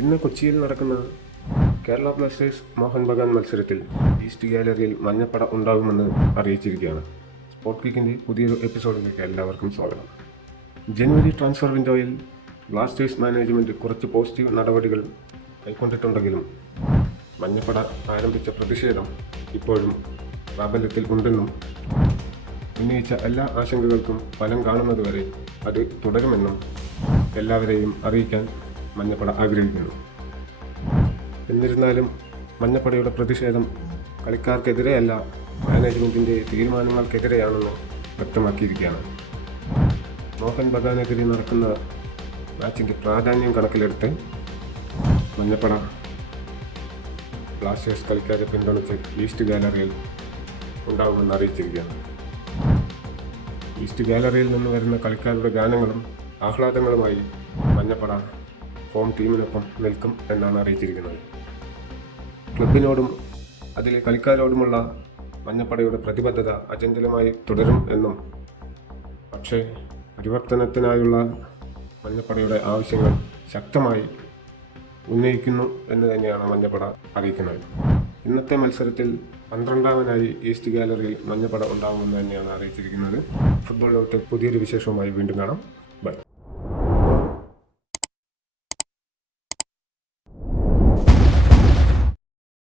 ഇന്ന് കൊച്ചിയിൽ നടക്കുന്ന കേരള ബ്ലാസ്റ്റേഴ്സ് മോഹൻ ബഗാൻ മത്സരത്തിൽ ഈസ്റ്റ് ഗാലറിയിൽ മഞ്ഞപ്പട ഉണ്ടാകുമെന്ന് അറിയിച്ചിരിക്കുകയാണ്. സ്പോർട്ട് കിക്കിൻ്റെ പുതിയൊരു എപ്പിസോഡിലേക്ക് എല്ലാവർക്കും സ്വാഗതം. ജനുവരി ട്രാൻസ്ഫർ വിൻഡോയിൽ ബ്ലാസ്റ്റേഴ്സ് മാനേജ്മെൻറ്റ് കുറച്ച് പോസിറ്റീവ് നടപടികൾ കൈക്കൊണ്ടിട്ടുണ്ടെങ്കിലും മഞ്ഞപ്പട ആരംഭിച്ച പ്രതിഷേധം ഇപ്പോഴും പ്രാബല്യത്തിൽ ഉണ്ടെന്നും ഉന്നയിച്ച എല്ലാ ആശങ്കകൾക്കും ഫലം കാണുന്നതുവരെ അത് തുടരുമെന്നും എല്ലാവരെയും അറിയിക്കാൻ മഞ്ഞപ്പട ആഗ്രഹിക്കുന്നു. എന്നിരുന്നാലും മഞ്ഞപ്പടയുടെ പ്രതിഷേധം കളിക്കാർക്കെതിരെയല്ല, മാനേജ്മെൻറ്റിൻ്റെ തീരുമാനങ്ങൾക്കെതിരെയാണെന്ന് വ്യക്തമാക്കിയിരിക്കുകയാണ്. മോഹൻ ബഗാനെതിരെ നടക്കുന്ന മാച്ചിൻ്റെ പ്രാധാന്യം കണക്കിലെടുത്ത് മഞ്ഞപ്പട ബ്ലാസ്റ്റേഴ്സ് കളിക്കാരെ പിന്തുണച്ച് ഈസ്റ്റ് ഗാലറിയിൽ ഉണ്ടാകുമെന്ന് അറിയിച്ചിരിക്കുകയാണ്. ഈസ്റ്റ് ഗാലറിയിൽ നിന്ന് വരുന്ന കളിക്കാരുടെ ഗാനങ്ങളും ആഹ്ലാദങ്ങളുമായി മഞ്ഞപ്പട ഹോം ടീമിനൊപ്പം നിൽക്കും എന്നാണ് അറിയിച്ചിരിക്കുന്നത്. ക്ലബിനോടും അതിലെ കളിക്കാരോടുമുള്ള മഞ്ഞപ്പടയുടെ പ്രതിബദ്ധത അചഞ്ചലമായി തുടരും എന്നും, പക്ഷേ പരിവർത്തനത്തിനായുള്ള മഞ്ഞപ്പടയുടെ ആവശ്യങ്ങൾ ശക്തമായി ഉന്നയിക്കുന്നു എന്ന് തന്നെയാണ് മഞ്ഞപ്പട അറിയിക്കുന്നത്. ഇന്നത്തെ മത്സരത്തിൽ 12-ാമനായി ഈസ്റ്റ് ഗാലറിയിൽ മഞ്ഞപ്പട ഉണ്ടാകുമെന്ന് തന്നെയാണ് അറിയിച്ചിരിക്കുന്നത്. ഫുട്ബോൾ ലോകത്തെ പുതിയൊരു വിശേഷവുമായി വീണ്ടും കാണാം. ബൈ.